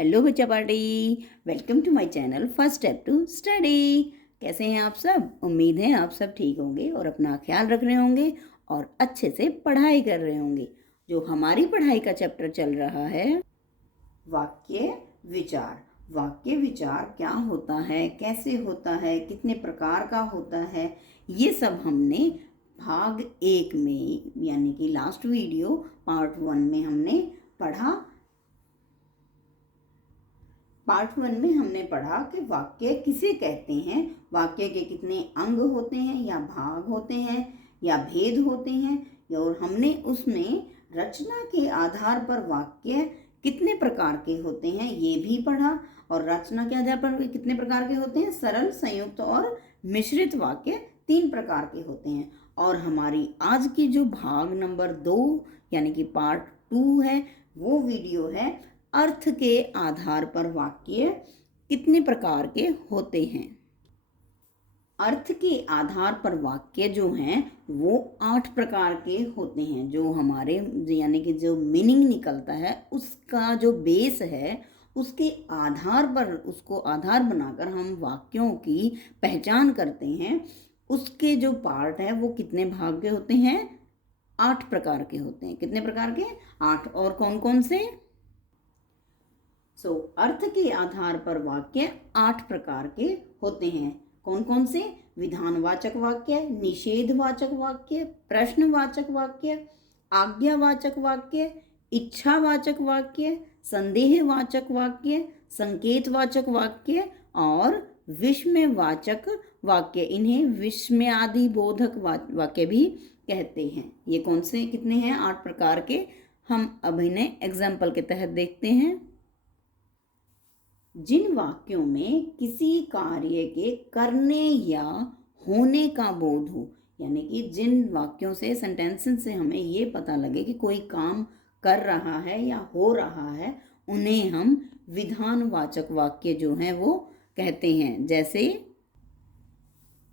Hello बच्चा party. Welcome to my channel first step to study. कैसे हैं आप सब? उम्मीद है आप सब ठीक होंगे और अपना ख्याल रख रहे होंगे और अच्छे से पढ़ाई कर रहे होंगे। जो हमारी पढ़ाई का चैप्टर चल रहा है वाक्य विचार। वाक्य विचार क्या होता है, कैसे होता है, कितने प्रकार का होता है, ये सब हमने भाग 1 में यानी कि लास्ट वीडियो पार्ट 1 में हमने पढ़ा। पार्ट 1 में हमने पढ़ा कि वाक्य किसे कहते हैं, वाक्य के कितने अंग होते हैं या भाग होते हैं या भेद होते हैं, और हमने उसमें रचना के आधार पर वाक्य कितने प्रकार के होते हैं ये भी पढ़ा। और रचना के आधार पर कितने प्रकार के होते हैं, सरल, संयुक्त और मिश्रित वाक्य 3 प्रकार के होते हैं। और हमारी आज की जो भाग नंबर 2 यानी कि पार्ट 2 है, वो वीडियो है अर्थ के आधार पर वाक्य कितने प्रकार के होते हैं। अर्थ के आधार पर वाक्य जो हैं वो 8 प्रकार के होते हैं। जो हमारे यानी कि जो मीनिंग निकलता है उसका जो बेस है उसके आधार पर, उसको आधार बनाकर हम वाक्यों की पहचान करते हैं। उसके जो पार्ट है वो कितने भाग के होते हैं? 8 प्रकार के होते हैं। कितने प्रकार के? 8। और कौन कौन से? अर्थ के आधार पर वाक्य 8 प्रकार के होते हैं। कौन कौन से? विधानवाचक वाक्य, निषेधवाचक वाक्य, प्रश्नवाचक वाक्य, आज्ञावाचक वाक्य, इच्छावाचक वाक्य, संदेहवाचक वाक्य, संकेतवाचक वाक्य और विस्मयवाचक वाक्य। इन्हें विस्मयादि बोधक वाक्य भी कहते हैं। ये कौन से कितने हैं? 8 प्रकार के। हम अब इन्हें एग्जाम्पल के तहत देखते हैं। जिन वाक्यों में किसी कार्य के करने या होने का बोध हो, यानी कि जिन वाक्यों से, सेंटेंसेस से हमें ये पता लगे कि कोई काम कर रहा है या हो रहा है, उन्हें हम विधानवाचक वाक्य जो हैं वो कहते हैं।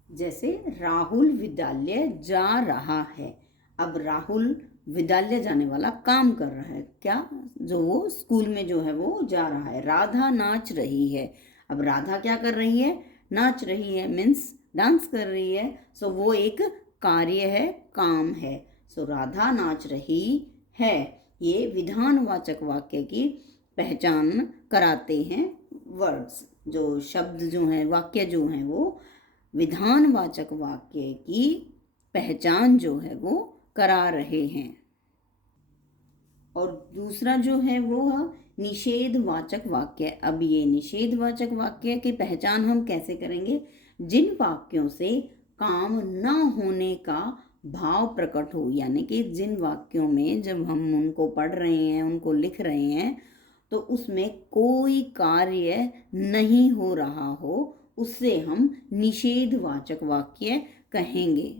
जैसे राहुल विद्यालय जा रहा है। अब राहुल विद्यालय जाने वाला काम कर रहा है, क्या? जो वो स्कूल में जो है वो जा रहा है। राधा नाच रही है। अब राधा क्या कर रही है? नाच रही है, मीन्स डांस कर रही है। सो वो एक कार्य है, काम है। सो राधा नाच रही है। ये विधानवाचक वाक्य की पहचान कराते हैं। वर्ड्स, जो शब्द जो हैं, वाक्य जो हैं, वो विधानवाचक वाक्य की पहचान जो है वो करा रहे हैं। और दूसरा जो है वो निषेधवाचक वाक्य। अब ये निषेधवाचक वाक्य की पहचान हम कैसे करेंगे? जिन वाक्यों से काम न होने का भाव प्रकट हो, यानी कि जिन वाक्यों में जब हम उनको पढ़ रहे हैं, उनको लिख रहे हैं, तो उसमें कोई कार्य नहीं हो रहा हो, उससे हम निषेधवाचक वाक्य कहेंगे।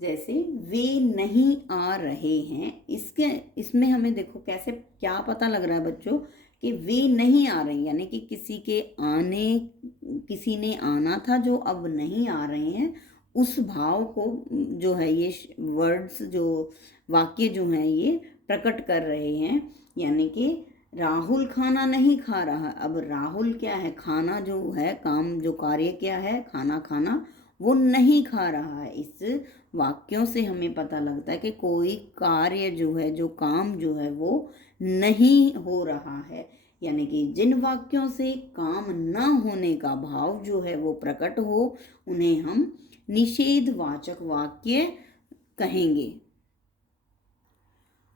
जैसे वे नहीं आ रहे हैं, इसमें हमें देखो कैसे, क्या पता लग रहा है बच्चों कि वे नहीं आ रहे हैं, यानी कि किसी ने आना था जो अब नहीं आ रहे हैं। उस भाव को जो है ये वर्ड्स, जो वाक्य जो हैं ये प्रकट कर रहे हैं। यानी कि राहुल खाना नहीं खा रहा। अब राहुल क्या है? खाना जो है, काम जो कार्य क्या है, खाना खाना, वो नहीं खा रहा है। इस वाक्यों से हमें पता लगता है कि कोई कार्य जो है, जो काम जो है वो नहीं हो रहा है। यानी कि जिन वाक्यों से काम न होने का भाव जो है वो प्रकट हो, उन्हें हम निषेधवाचक वाक्य कहेंगे।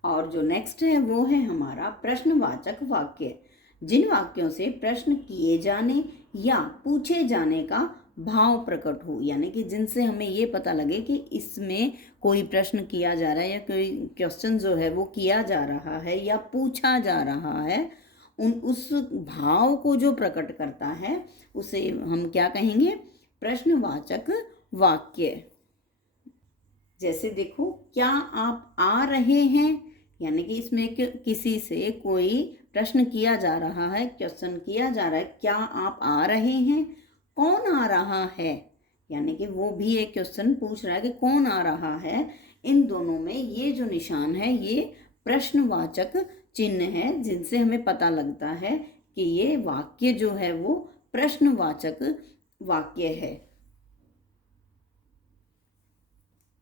और जो नेक्स्ट है वो है हमारा प्रश्नवाचक वाक्य। जिन वाक्यों से प्रश्न किए जाने या पूछे जाने का भाव प्रकट हो, यानी कि जिनसे हमें ये पता लगे कि इसमें कोई प्रश्न किया जा रहा है या कोई क्वेश्चन जो है वो किया जा रहा है या पूछा जा रहा है, उस भाव को जो प्रकट करता है उसे हम क्या कहेंगे? प्रश्नवाचक वाक्य। जैसे देखो, क्या आप आ रहे हैं? यानी कि इसमें किसी से कोई प्रश्न किया जा रहा है, क्वेश्चन किया जा रहा है, क्या आप आ रहे हैं? कौन आ रहा है? यानी कि वो भी एक क्वेश्चन पूछ रहा है कि कौन आ रहा है। इन दोनों में ये जो निशान है ये प्रश्नवाचक चिन्ह हैं जिनसे हमें पता लगता है कि ये वाक्य जो है वो प्रश्नवाचक वाक्य है।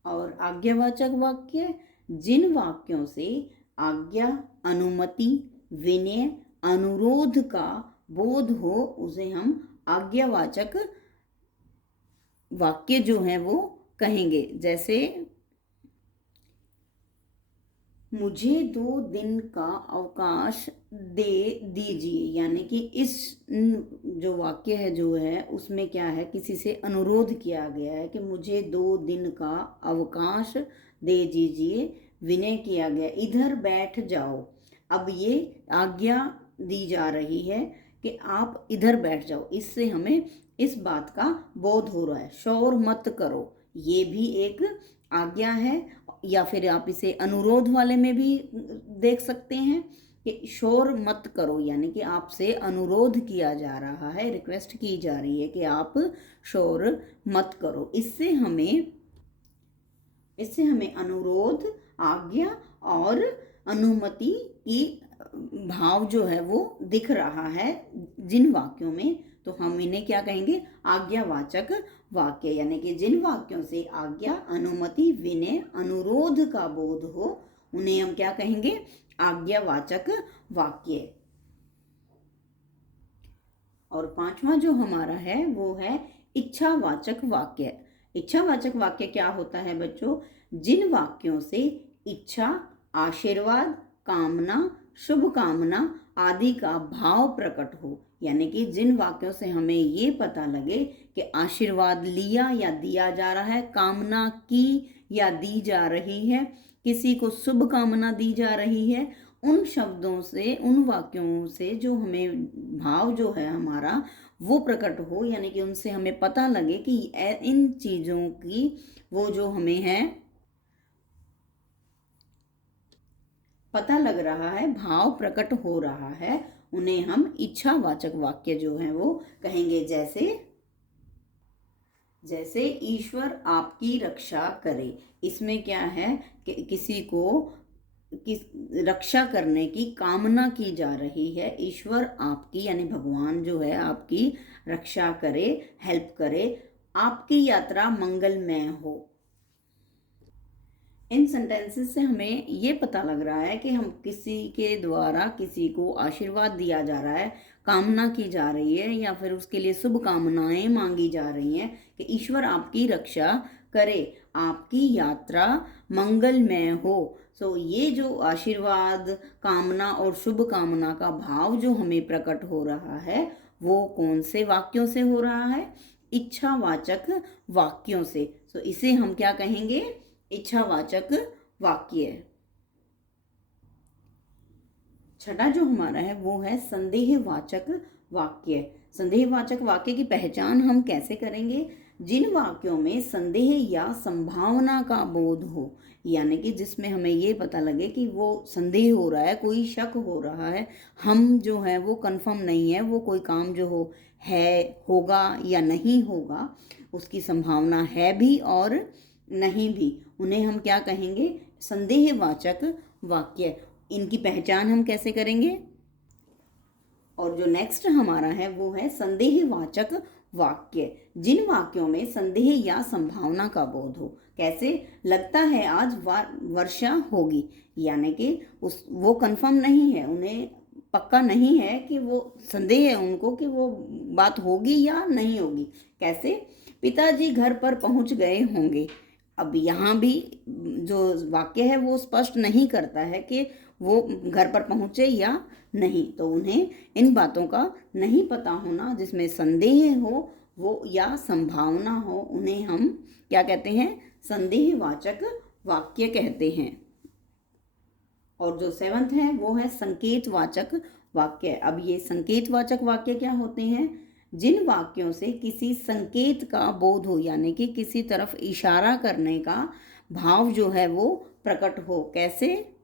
और आज्ञावाचक वाक्य जिन वाक्यों से आज्ञा, अनुमति, विनय, अनुरोध का बोध हो उसे हम आज्ञावाचक वाक्य जो है वो कहेंगे। जैसे मुझे 2 दिन का अवकाश दे दीजिए, यानी कि इस जो वाक्य है जो है उसमें क्या है, किसी से अनुरोध किया गया है कि मुझे 2 दिन का अवकाश दे दीजिए, विनय किया गया इधर बैठ जाओ। अब ये आज्ञा दी जा रही है कि आप इधर बैठ जाओ, इससे हमें इस बात का बोध हो रहा है। शोर मत करो, ये भी एक आज्ञा है, या फिर आप इसे अनुरोध वाले में भी देख सकते हैं कि शोर मत करो, यानी कि आपसे अनुरोध किया जा रहा है, रिक्वेस्ट की जा रही है कि आप शोर मत करो। इससे हमें अनुरोध, आज्ञा और अनुमति की भाव जो है वो दिख रहा है जिन वाक्यों में, तो हम इन्हें क्या कहेंगे, आज्ञावाचक वाक्य। यानी कि जिन वाक्यों से आज्ञा, अनुमति, विनय, अनुरोध का बोध हो उन्हें हम क्या कहेंगे, आज्ञावाचक वाक्य। और 5वां जो हमारा है वो है इच्छावाचक वाक्य। इच्छावाचक वाक्य क्या होता है बच्चों, जिन वाक्यों से इच्छा, आशीर्वाद, कामना, शुभ कामना आदि का भाव प्रकट हो। यानी कि जिन वाक्यों से हमें ये पता लगे कि आशीर्वाद लिया या दिया जा रहा है, कामना की या दी जा रही है, किसी को शुभ कामना दी जा रही है, उन शब्दों से, उन वाक्यों से जो हमें भाव जो है हमारा वो प्रकट हो, यानी कि उनसे हमें पता लगे कि इन चीज़ों की वो जो हमें है पता लग रहा है, भाव प्रकट हो रहा है, उन्हें हम इच्छावाचक वाक्य जो है वो कहेंगे। जैसे ईश्वर आपकी रक्षा करे, इसमें क्या है कि किसी को रक्षा करने की कामना की जा रही है। ईश्वर आपकी यानी भगवान जो है आपकी रक्षा करे, हेल्प करे, आपकी यात्रा मंगलमय हो। इन सेंटेंसेस से हमें ये पता लग रहा है कि हम किसी के द्वारा किसी को आशीर्वाद दिया जा रहा है, कामना की जा रही है, या फिर उसके लिए शुभ कामनाएं मांगी जा रही हैं कि ईश्वर आपकी रक्षा करे, आपकी यात्रा मंगलमय हो। सो ये जो आशीर्वाद, कामना और शुभ कामना का भाव जो हमें प्रकट हो रहा है वो कौन से वाक्यों से हो रहा है, इच्छावाचक वाक्यों से। सो इसे हम क्या कहेंगे, इच्छावाचक वाक्य। छठा जो हमारा है वो है संदेहवाचक वाक्य। संदेहवाचक वाक्य की पहचान हम कैसे करेंगे, जिन वाक्यों में संदेह या संभावना का बोध हो, यानी कि जिसमें हमें ये पता लगे कि वो संदेह हो रहा है, कोई शक हो रहा है, हम जो है वो कंफर्म नहीं है, वो कोई काम जो होगा या नहीं होगा, उसकी संभावना है भी और नहीं भी, उन्हें हम क्या कहेंगे, संदेहवाचक वाक्य। इनकी पहचान हम कैसे करेंगे। और जो नेक्स्ट हमारा है वो है संदेहवाचक वाक्य, जिन वाक्यों में संदेह या संभावना का बोध हो। कैसे, लगता है आज वर्षा होगी, यानी कि वो कंफर्म नहीं है, उन्हें पक्का नहीं है कि वो संदेह है उनको कि वो बात होगी या नहीं होगी। कैसे, पिताजी घर पर पहुंच गए होंगे। अब यहाँ भी जो वाक्य है वो स्पष्ट नहीं करता है कि वो घर पर पहुँचे या नहीं, तो उन्हें इन बातों का नहीं पता होना, जिसमें संदेह हो वो या संभावना हो, उन्हें हम क्या कहते हैं, संदेहवाचक वाक्य कहते हैं। और जो 7वां है वो है संकेतवाचक वाक्य। अब ये संकेतवाचक वाक्य क्या होते हैं, जिन वाक्यों से किसी संकेत का बोध हो, यानी कि किसी तरफ इशारा करने का भाव जो है वो प्रकट हो। कैसे,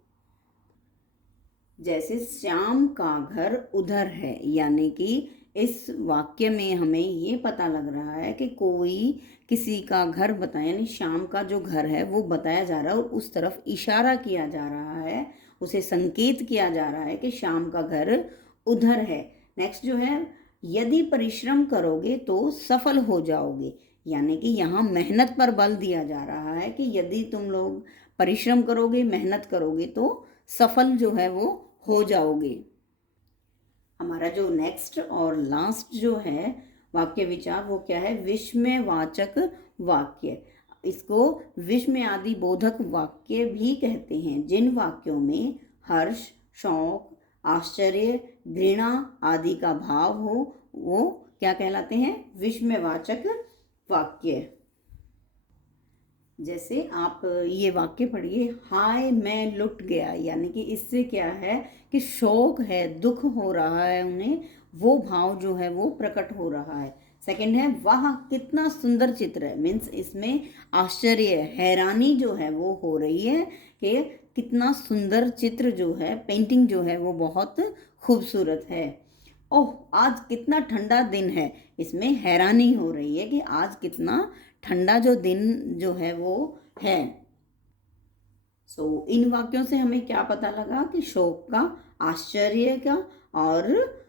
जैसे श्याम का घर उधर है, यानी कि इस वाक्य में हमें ये पता लग रहा है कि कोई किसी का घर बताया, यानी श्याम का जो घर है वो बताया जा रहा है और उस तरफ इशारा किया जा रहा है, उसे संकेत किया जा रहा है कि श्याम का घर उधर है। नेक्स्ट जो है, यदि परिश्रम करोगे तो सफल हो जाओगे, यानी कि यहाँ मेहनत पर बल दिया जा रहा है कि यदि तुम लोग परिश्रम करोगे, मेहनत करोगे तो सफल जो है वो हो जाओगे। हमारा जो नेक्स्ट और लास्ट जो है वाक्य विचार वो क्या है, विस्मयवाचक वाक्य। इसको विस्मय आदि बोधक वाक्य भी कहते हैं, जिन वाक्यों में हर्ष, शौक, आश्चर्य, घृणा आदि का भाव हो वो क्या कहलाते हैं, विस्मयवाचक वाक्य। जैसे आप ये वाक्य पढ़िए, हाय मैं लुट गया, यानी कि इससे क्या है कि शोक है, दुख हो रहा है उन्हें, वो भाव जो है वो प्रकट हो रहा है। सेकंड है, वाह कितना सुंदर चित्र है, मीन्स इसमें आश्चर्य, हैरानी जो है वो हो रही है कि कितना सुंदर चित्र जो है, पेंटिंग जो है वो बहुत खूबसूरत है। ओह आज कितना ठंडा दिन है, इसमें हैरानी हो रही है कि आज कितना ठंडा जो दिन जो है वो है। इन वाक्यों से हमें क्या पता लगा कि शोक का, आश्चर्य का और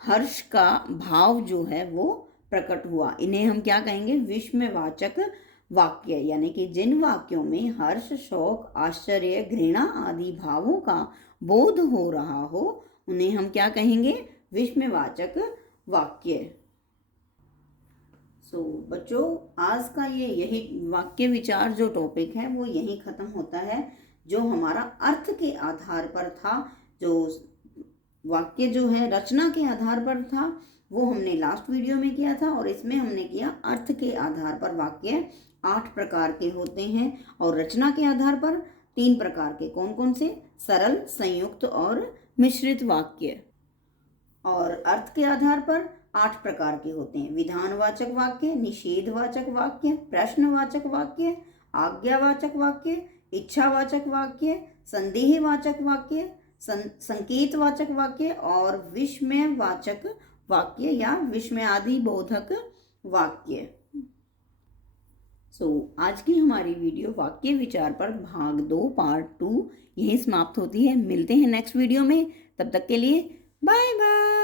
हर्ष का भाव जो है वो प्रकट हुआ। इन्हें हम क्या कहेंगे, विस्मयवाचक वाक्य, यानी कि जिन वाक्यों में हर्ष, शोक, आश्चर्य, घृणा आदि भावों का बोध हो रहा हो उन्हें हम क्या कहेंगे, विस्मयवाचक वाक्य। बच्चों आज का यही वाक्य विचार जो टॉपिक है वो यही खत्म होता है। जो हमारा अर्थ के आधार पर था, जो वाक्य जो है रचना के आधार पर था वो हमने लास्ट वीडियो में किया था, और इसमें हमने किया अर्थ के आधार पर वाक्य 8 प्रकार के होते हैं, और रचना के आधार पर 3 प्रकार के। कौन कौन से, सरल, संयुक्त और मिश्रित वाक्य। और अर्थ के आधार पर 8 प्रकार के होते हैं, विधानवाचक वाक्य, निषेधवाचक वाक्य, प्रश्नवाचक वाक्य, आज्ञावाचक वाक्य, इच्छावाचक वाक्य, संदेहवाचक वाक्य, संकेतवाचक वाक्य और विस्मयवाचक वाक्य या विस्मयादि बोधक वाक्य। आज की हमारी वीडियो वाक्य विचार पर भाग 2 पार्ट 2 यही समाप्त होती है। मिलते हैं नेक्स्ट वीडियो में, तब तक के लिए बाय बाय।